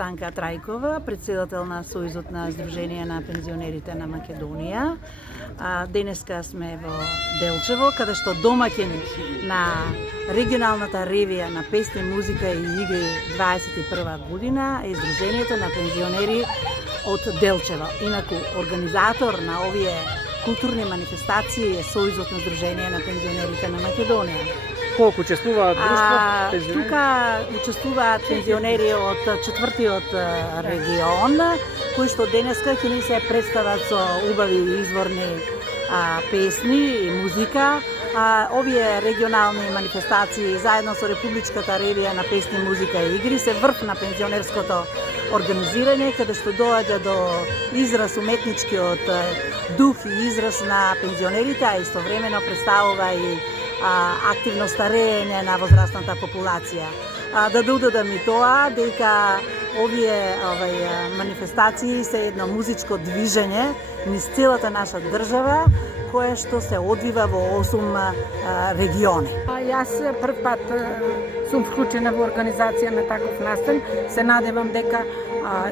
Станка Трајкова, председател на Сојузот на Сдружение на пензионерите на Македонија. Денеска сме во Делчево, каде што домаќин на регионалната ревија на песни, музика и игри 21 година е Сдружението на пензионери од Делчево. Инаку организатор на овие културни манифестации е Сојузот на Сдружение на пензионерите на Македонија. Колку учествуваат друштво? Тука учествуваат пензионери од четвртиот регион, кои што денеска ќе ни се представат со убави изворни песни и музика. Овие регионални манифестации заедно со Републичката ревија на песни, музика и игри се врв на пензионерското организирање, каде што доаѓа до израз уметничкиот дух и израз на пензионерите, а истовремено представува и активно старење на возрастната популација. Да додадам и тоа дека овие манифестации се едно музичко движење низ целата наша држава, кое што се одвива во 8 региони. Јас прв пат сум вклучена во организација на таков настан. Се надевам дека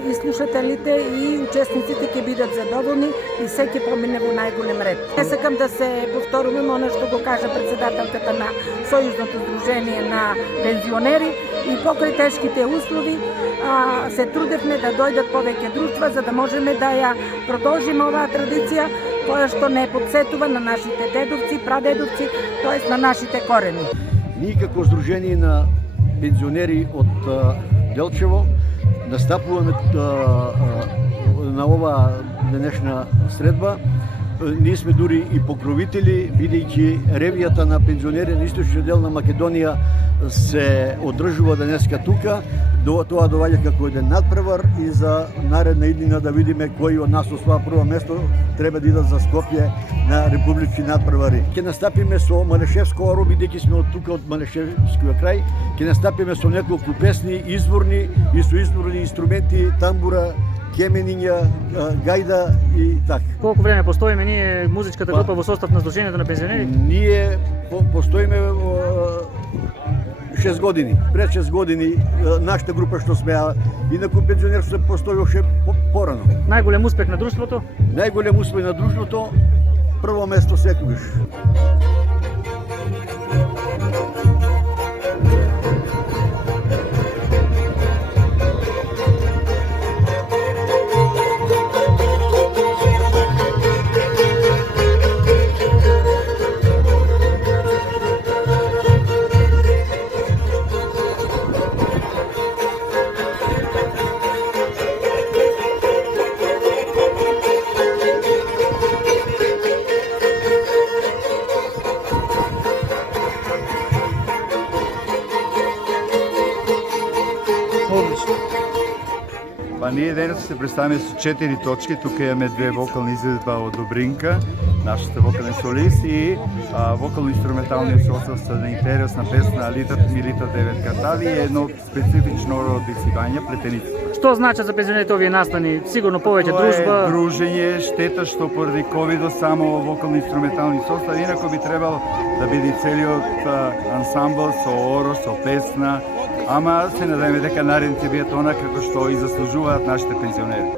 и слушателите и учесниците ќе бидат задоволни и се ќе помине во најголем ред. Не сакам да се повторувам она што го кажа председателката на Сојузното сдружение на пензионери, и покрај тешките услови се трудевме да дојдат повеќе друштва за да можеме да ја продолжиме оваа традиција која што не подсетува на нашите дедовци, прадедовци, тоест на нашите корени. Ние како Сдружение на пензионери од Делчево настапуваме на оваа денешна средба. Ние сме дури и покровители, бидејќи ревијата на пензионери на источниот дел на Македонија се одржува денеска тука. Тоа доваѓа како еден надпревар и за наредна иднина да видиме кои од нас освоа прво место треба да идат за Скопје на републички надпревари. Ќе настапиме со Малешевско оро, бидејќи сме од тука од Малешевскиот крај. Ќе настапиме со неколку песни изворни и со изворни инструменти, тамбура, кемениња, гајда и така. Колку време постоиме ние музичката група во состав на Сдружението на пензионери? Ние постоиме 6 години. Пред 6 години нашата група што сме, инаку пензионерството постои уште порано. Најголем успех на друштвото? Најголем успех на друштвото, прво место секогаш. Ние денес се представяме со 4 точки. Тука имаме 2 вокални изvedба од Добринка, нашата вокален солист, и вокално-инструменталниот состав со интересна песна Милита 9 картави и едно специфично одисивање плетеница. Што значат за пензионерите овие настани? Сигурно повеќе дружба. Тоа е дружење, штета што поради ковидот само вокално-инструментални состав, инаку би требало да биде целиот ансамбл со оро, со песна. Ама се надеваме дека наредните биат она како што и заслужуваат нашите пензионери.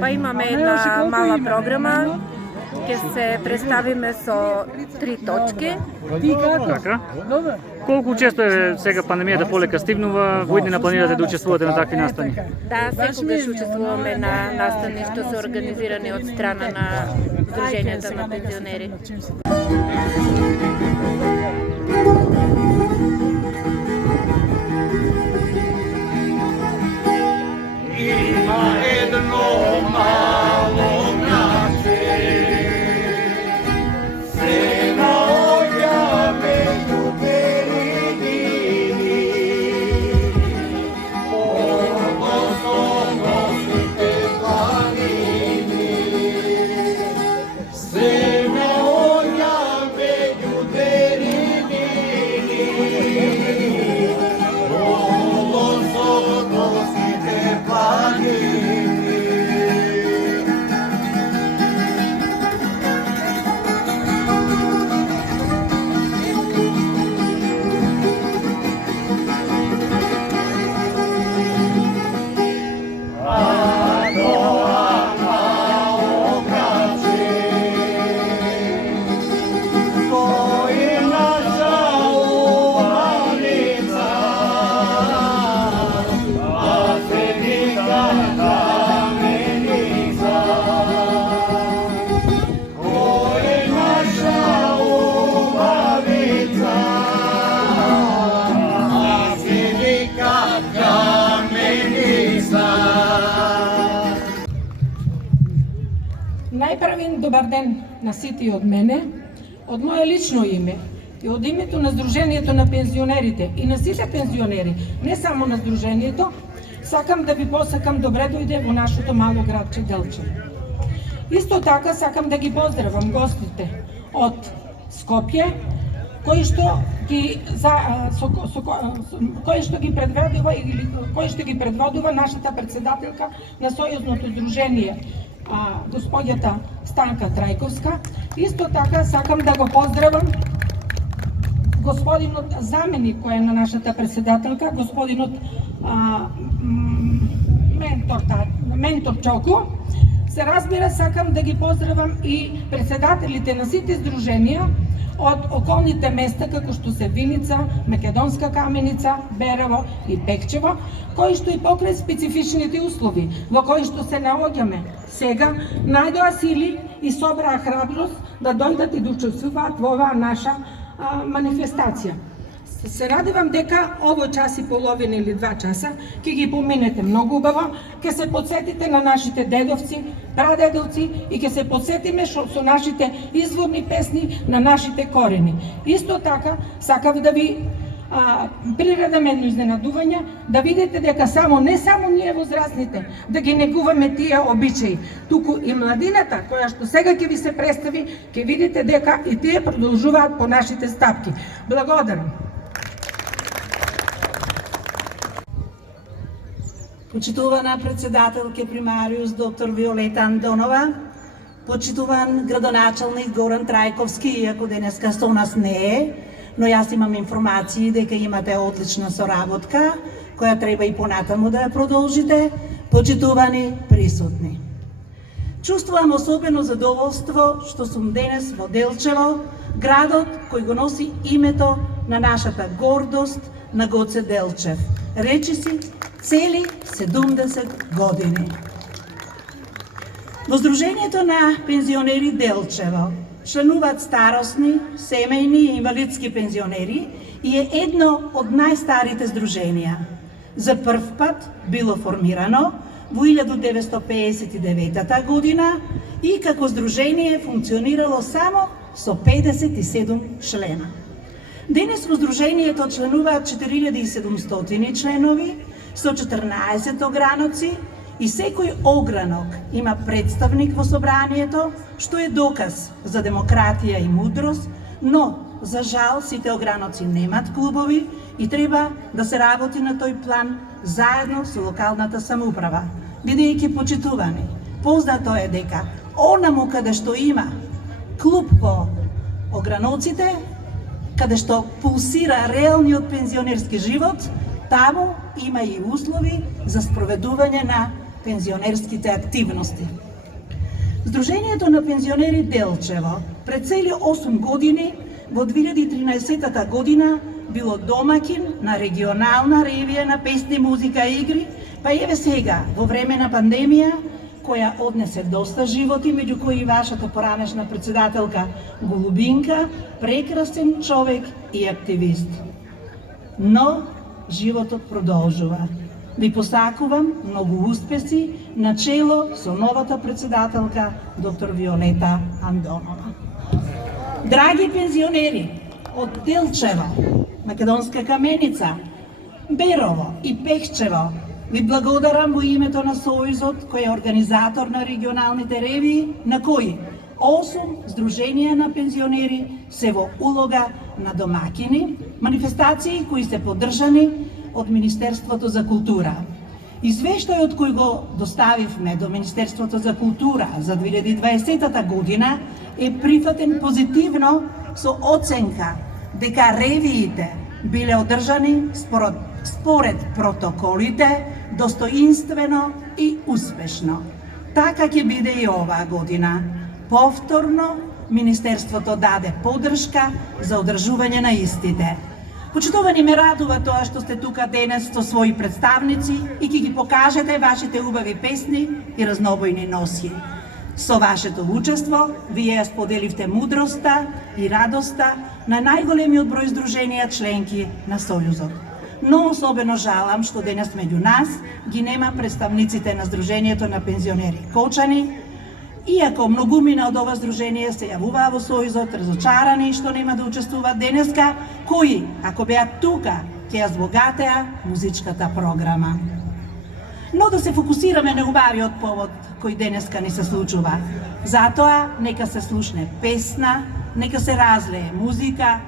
Па имаме една мала програма ќе се представиме со 3 точки. Така. Колку често е сега пандемијата полека стигнува, во иднина планирате да учествувате на такви настани? Да, секогаш учествуваме на настани што се организирани од страна на Сдруженијата на пензионери. Најпрвен добар ден на сите од мене, од моје лично име и од името на Сдруженијето на пензионерите и на сите пензионери, не само на Сдруженијето, сакам да ви посакам добре дојде во нашето мало градче Делчев. Исто така сакам да ги поздравам гостите од Скопје, кои што ги предводува или кои што ги предводува нашата председателка на Сојузното здружение, господјата Станка Трајковска. Исто така сакам да го поздравам господинот заменик кој е на нашата председателка, господинот Ментор Чоку. Се разбира, сакам да ги поздравам и председателите на сите здруженија од околните места како што се Виница, Македонска Каменица, Берево и Пекчево, кои што и покрај специфичните услови во кои што се наоѓаме сега, најдоа сили и собраа храброст да дојдат и да учествуваат во оваа наша манифестација. Се надевам дека овој час и половина или 2 часа ќе ги поминете многу убаво, ќе се подсетите на нашите дедовци, прадедовци и ќе се подсетиме со нашите изворни песни на нашите корени. Исто така сакав да ви приредам едно изненадување, да видите дека не само ние возрастните да ги негуваме тие обичаи, туку и младината која што сега ќе ви се представи, ќе видите дека и тие продолжуваат по нашите стапки. Благодарам. Почитувана председателке примариус доктор Виолета Андонова, почитуван градоначалник Горан Трајковски, иако денеска со нас не е, но јас имам информации дека имате одлична соработка, која треба и понатаму да ја продолжите, почитувани присутни. Чувствувам особено задоволство што сум денес во Делчево, градот кој го носи името на нашата гордост на Гоце Делчев. Речиси цели 70 години. Во Сдруженијето на пензионери Делчево членуваат старосни, семејни и инвалидски пензионери и е едно од најстарите здруженија. За прв пат било формирано во 1959 година и како здружение функционирало само со 57 члена. Денес во Сдруженијето членуваат 4700 членови со 14 ограноци и секој огранок има представник во собранието, што е доказ за демократија и мудрост, но за жал сите ограноци немат клубови и треба да се работи на тој план заедно со локалната самоуправа. Бидејќи почитувани, познато е дека онаму каде што има клуб по ограноците, каде што пулсира реалниот пензионерски живот, таму има и услови за спроведување на пензионерските активности. Сдруженијето на пензионери Делчево пред цели 8 години во 2013 година било домакин на регионална ревија на песни, музика и игри, па еве сега, во време на пандемија, која однесе доста животи, меѓу кои и вашата поранешна председателка Голубинка, прекрасен човек и активист. Но животот продолжува. Ви посакувам многу успеси на чело со новата председателка доктор Виолета Андонова. Драги пензионери од Делчево, Македонска Каменица, Берово и Пехчево, ви благодарам во името на Сојузот, кој е организатор на регионалните ревии, на кои 8 здруженија на пензионери се во улога на домакини, манифестации кои се поддржани од Министерството за култура. Извештајот кој го доставивме до Министерството за култура за 2020 година е прифатен позитивно со оценка дека ревиите биле одржани според протоколите, достоинствено и успешно. Така ќе биде и оваа година. Повторно, Министерството даде поддршка за одржување на истите. Почитувани, ме радува тоа што сте тука денес со своји представници и ќе ги покажете вашите убави песни и разнобојни носи. Со вашето учество, вие ја споделивте мудроста и радоста на најголемиот број здруженија членки на Сојузот. Но особено жалам што денес меѓу нас ги нема представниците на Сдруженијето на пензионери Кочани, иако многумина од ова здружение се јавуваа во Сојузот, разочарани што нема да учествуваат денеска, кои, ако беа тука, ќе ја збогатеа музичката програма. Но да се фокусираме на убавиот повод кој денеска ни се случува. Затоа нека се слушне песна, нека се разлее музика,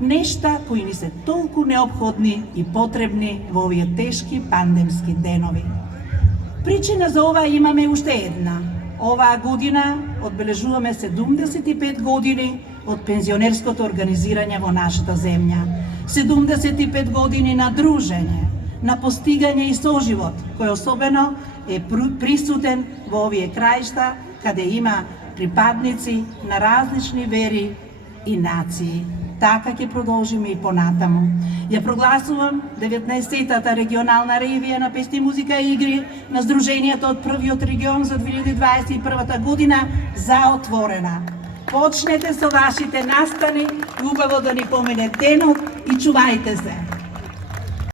нешта кои ни се толку неопходни и потребни во овие тешки пандемски денови. Причина за ова имаме уште една. Оваа година одбележуваме 75 години од пензионерското организирање во нашата земја. 75 години на дружење, на постигање и соживот, кој особено е присутен во овие краишта, каде има припадници на различни вери и нации. Така ќе продолжиме и понатаму. Ја прогласувам 19-та регионална ревија на песни, музика и игри на Сдруженијето од првиот регион за 2021 година за отворена. Почнете со вашите настани, убаво да ни помине денот и чувајте се!